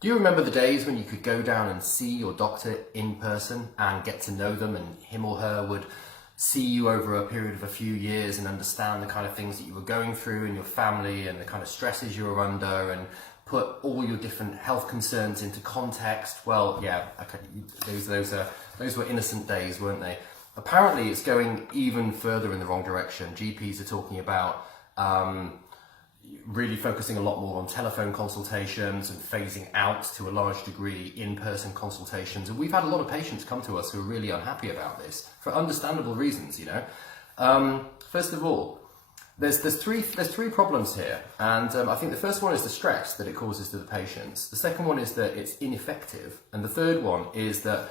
Do you remember the days when you could go down and see your doctor in person and get to know them, and him or her would see you over a period of a few years and understand the kind of things that you were going through in your family and the kind of stresses you were under, and put all your different health concerns into context? Well, yeah, okay, those were innocent days, weren't they? Apparently, it's going even further in the wrong direction. GPs are talking about really focusing a lot more on telephone consultations and phasing out to a large degree in-person consultations. And we've had a lot of patients come to us who are really unhappy about this for understandable reasons, you know. First of all, there's three problems here, and I think the first one is the stress that it causes to the patients. The second one is that it's ineffective, and the third one is that,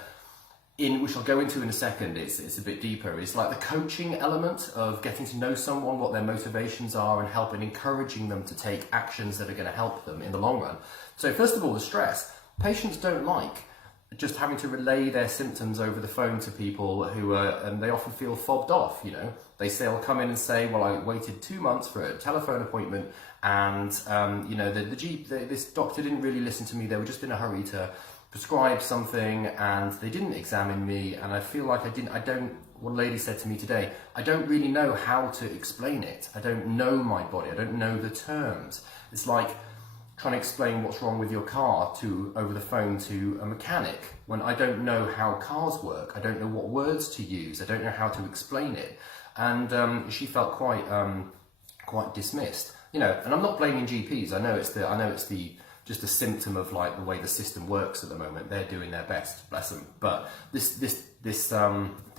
which I'll go into in a second, it's a bit deeper. It's like the coaching element of getting to know someone, what their motivations are, and helping encouraging them to take actions that are going to help them in the long run. So first of all, the stress. Patients don't like just having to relay their symptoms over the phone to people and they often feel fobbed off, you know. They'll come in and say, well, I waited 2 months for a telephone appointment, and you know, this doctor didn't really listen to me. They were just in a hurry to prescribe something, and they didn't examine me, and I feel like one lady said to me today, I don't really know how to explain it. I don't know my body. I don't know the terms. It's like trying to explain what's wrong with your car over the phone to a mechanic when I don't know how cars work. I don't know what words to use. I don't know how to explain it. And she felt quite dismissed, you know. And I'm not blaming GPs. I know it's just a symptom of like the way the system works at the moment. They're doing their best, bless them. But this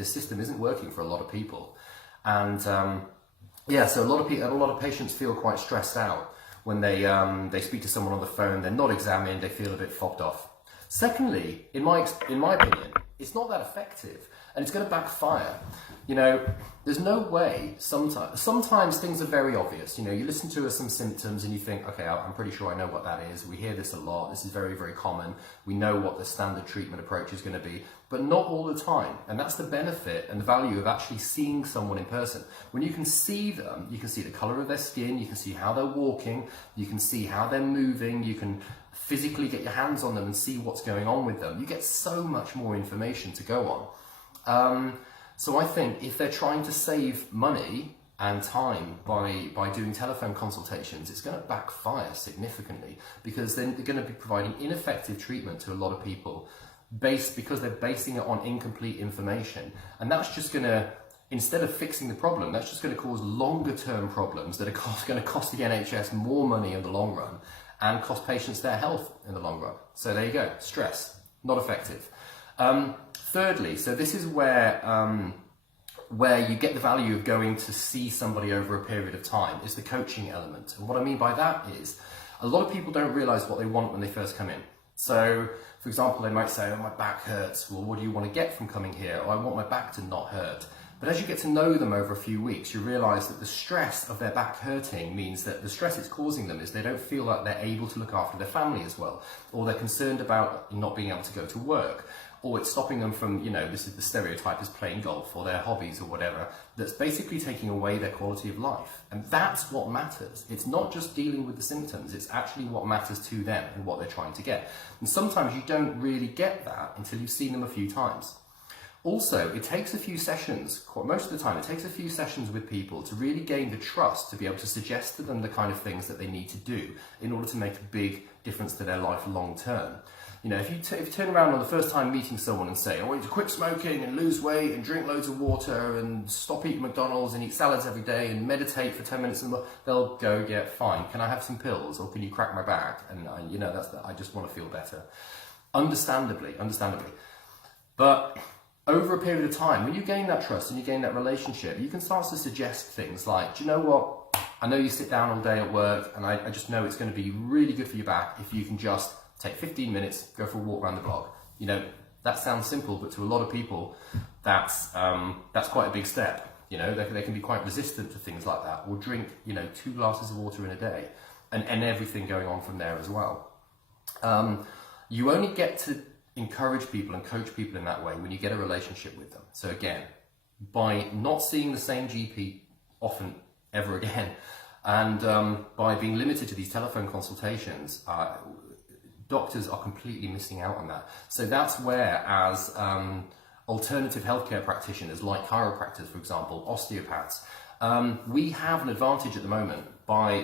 system isn't working for a lot of people, and yeah, so a lot of patients feel quite stressed out when they speak to someone on the phone. They're not examined. They feel a bit fobbed off. Secondly, in my opinion, it's not that effective, and it's going to backfire. You know, there's no way. Sometimes things are very obvious. You know, you listen to some symptoms and you think, okay, I'm pretty sure I know what that is. We hear this a lot. This is very, very common. We know what the standard treatment approach is going to be, but not all the time. And that's the benefit and the value of actually seeing someone in person. When you can see them, you can see the color of their skin, you can see how they're walking, you can see how they're moving, you can physically get your hands on them and see what's going on with them. You get so much more information to go on. So I think if they're trying to save money and time by doing telephone consultations, it's going to backfire significantly, because then they're going to be providing ineffective treatment to a lot of people because they're basing it on incomplete information. And that's just going to, instead of fixing the problem, that's just going to cause longer term problems that are going to cost the NHS more money in the long run and cost patients their health in the long run. So there you go, stress, not effective. Thirdly, so this is where you get the value of going to see somebody over a period of time, is the coaching element. And what I mean by that is a lot of people don't realise what they want when they first come in. So, for example, they might say, oh, my back hurts. Well, what do you want to get from coming here? Oh, I want my back to not hurt. But as you get to know them over a few weeks, you realise that the stress of their back hurting means that the stress it's causing them is they don't feel like they're able to look after their family as well, or they're concerned about not being able to go to work, or it's stopping them from, you know, this is the stereotype, is playing golf or their hobbies or whatever, that's basically taking away their quality of life. And that's what matters. It's not just dealing with the symptoms, it's actually what matters to them and what they're trying to get. And sometimes you don't really get that until you've seen them a few times. Also, it takes a few sessions, most of the time, it takes a few sessions with people to really gain the trust to be able to suggest to them the kind of things that they need to do in order to make a big difference to their life long term. You know, if you turn around on the first time meeting someone and say, I want you to quit smoking and lose weight and drink loads of water and stop eating McDonald's and eat salads every day and meditate for 10 minutes, and they'll go, yeah, fine. Can I have some pills, or can you crack my back? And you know, I just want to feel better. Understandably. But over a period of time, when you gain that trust and you gain that relationship, you can start to suggest things like, do you know what? I know you sit down all day at work, and I just know it's going to be really good for your back if you can just take 15 minutes, go for a walk around the block. You know, that sounds simple, but to a lot of people, that's quite a big step. You know, they can be quite resistant to things like that. Or drink, you know, 2 glasses of water in a day, and everything going on from there as well. You only get to encourage people and coach people in that way when you get a relationship with them. So again, by not seeing the same GP often ever again, and by being limited to these telephone consultations, doctors are completely missing out on that. So that's where, as alternative healthcare practitioners like chiropractors, for example, osteopaths, we have an advantage at the moment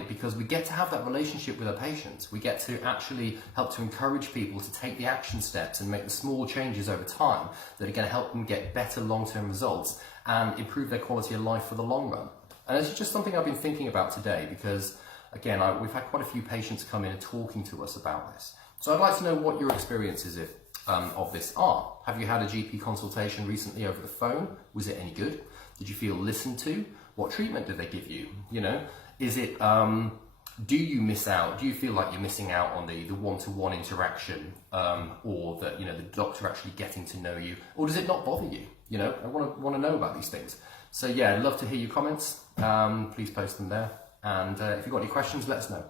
because we get to have that relationship with our patients. We get to actually help to encourage people to take the action steps and make the small changes over time that are going to help them get better long-term results and improve their quality of life for the long run. And it's just something I've been thinking about today because, again, we've had quite a few patients come in and talking to us about this. So I'd like to know what your experiences of this are. Have you had a GP consultation recently over the phone? Was it any good? Did you feel listened to? What treatment did they give you? You know, is it, do you miss out? Do you feel like you're missing out on the one-to-one interaction, or that, you know, the doctor actually getting to know you, or does it not bother you? You know, I want to know about these things. So yeah, I'd love to hear your comments. Please post them there. And if you've got any questions, let us know.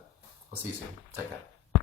I'll see you soon. Take care.